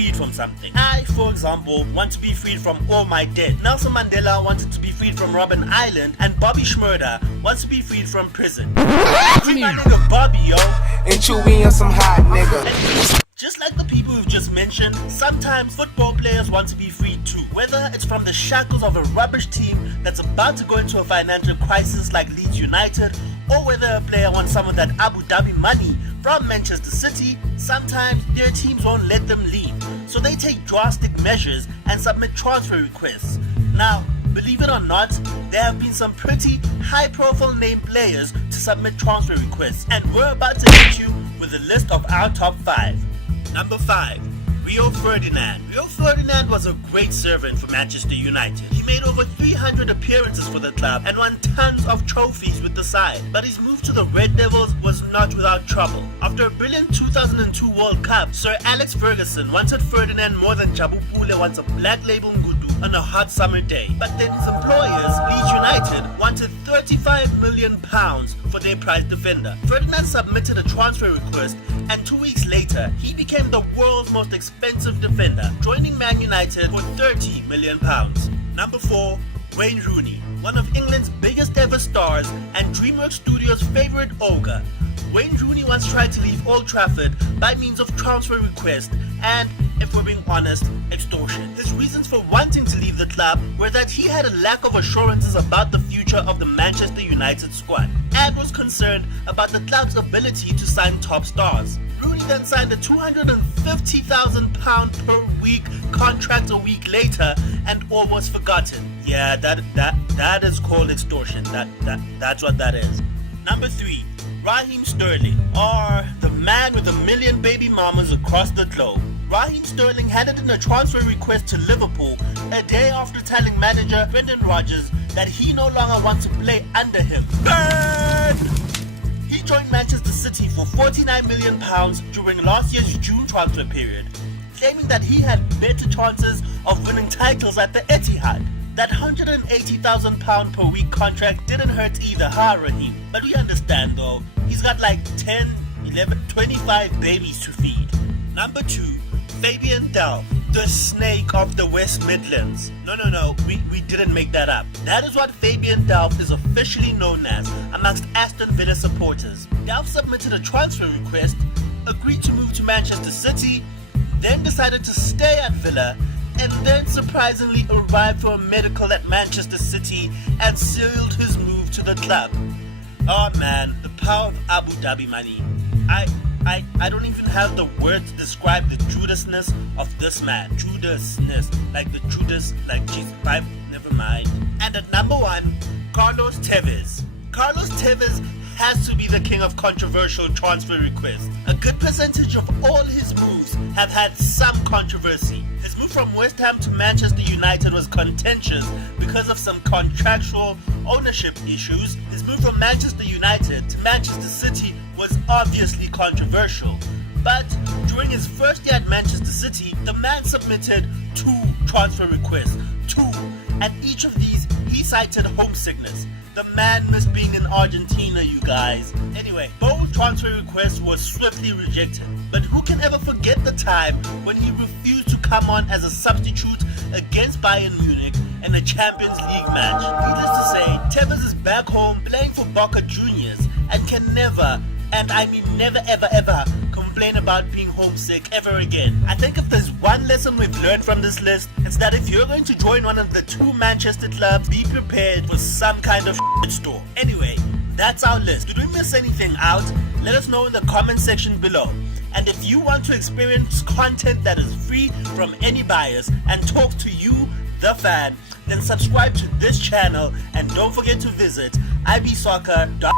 freed from something. I, for example, want to be freed from all my debt. Nelson Mandela wanted to be freed from Robben Island, and Bobby Schmurda wants to be freed from prison. Free my nigga Bobby, yo. And Chewy on some hot nigga. Just like the people we've just mentioned, sometimes football players want to be freed too. Whether it's from the shackles of a rubbish team that's about to go into a financial crisis like Leeds United, or whether a player wants some of that Abu Dhabi money from Manchester City, sometimes their teams won't let them leave. So they take drastic measures and submit transfer requests. Now, believe it or not, there have been some pretty high-profile named players to submit transfer requests, and we're about to hit you with a list of our top 5. Number 5. Rio Ferdinand. Rio Ferdinand was a great servant for Manchester United. He made over 300 appearances for the club and won tons of trophies with the side. But his move to the Red Devils was not without trouble. After a brilliant 2002 World Cup, Sir Alex Ferguson wanted Ferdinand more than Jabu Pule wants a black label ngudu on a hot summer day. But then his employers, Leeds United, wanted £35 million for their prized defender. Ferdinand submitted a transfer request, and 2 weeks later, he became the world's most expensive defender, joining Man United for £30 million. Number 4. Wayne Rooney. One of England's biggest ever stars and DreamWorks Studios' favourite ogre. Wayne Rooney once tried to leave Old Trafford by means of transfer request and, if we're being honest, extortion. His reasons for wanting to leave the club were that he had a lack of assurances about the future of the Manchester United squad and was concerned about the club's ability to sign top stars. Rooney then signed a £250,000 per week contract a week later, and all was forgotten. Yeah, that is called extortion. That's what that is. Number 3. Raheem Sterling, or the man with a million baby mamas across the globe. Raheem Sterling handed in a transfer request to Liverpool a day after telling manager Brendan Rodgers that he no longer wants to play under him. Burn! He joined Manchester City for £49 million during last year's June transfer period, claiming that he had better chances of winning titles at the Etihad. That £180,000 per week contract didn't hurt either, Raheem? But we understand though, he's got like 10, 11, 25 babies to feed. Number 2. Fabian Delph, the snake of the West Midlands. No, we didn't make that up. That is what Fabian Delph is officially known as amongst Aston Villa supporters. Delph submitted a transfer request, agreed to move to Manchester City, then decided to stay at Villa, and then surprisingly arrived for a medical at Manchester City and sealed his move to the club. Oh man, the power of Abu Dhabi money. I don't even have the words to describe the Judasness of this man. Judasness. Like the Judas, like Jesus. Never mind. And at number 1, Carlos Tevez. Carlos Tevez has to be the king of controversial transfer requests. A good percentage of all his moves have had some controversy. His move from West Ham to Manchester United was contentious because of some contractual ownership issues. His move from Manchester United to Manchester City was obviously controversial. But during his first year at Manchester City, the man submitted 2 transfer requests. 2. And each of these, he cited homesickness. The man missed being in Argentina, you guys. Anyway, both transfer requests were swiftly rejected. But who can ever forget the time when he refused to come on as a substitute against Bayern Munich in a Champions League match? Needless to say, Tevez is back home playing for Boca Juniors and can never, and I mean never ever, complain about being homesick ever again. I think if there's one lesson we've learned from this list, it's that if you're going to join one of the 2 Manchester clubs, be prepared for some kind of storm. Anyway, that's our list. Did we miss anything out? Let us know in the comment section below. And if you want to experience content that is free from any bias and talk to you, the fan, then subscribe to this channel and don't forget to visit ibsoccer.com.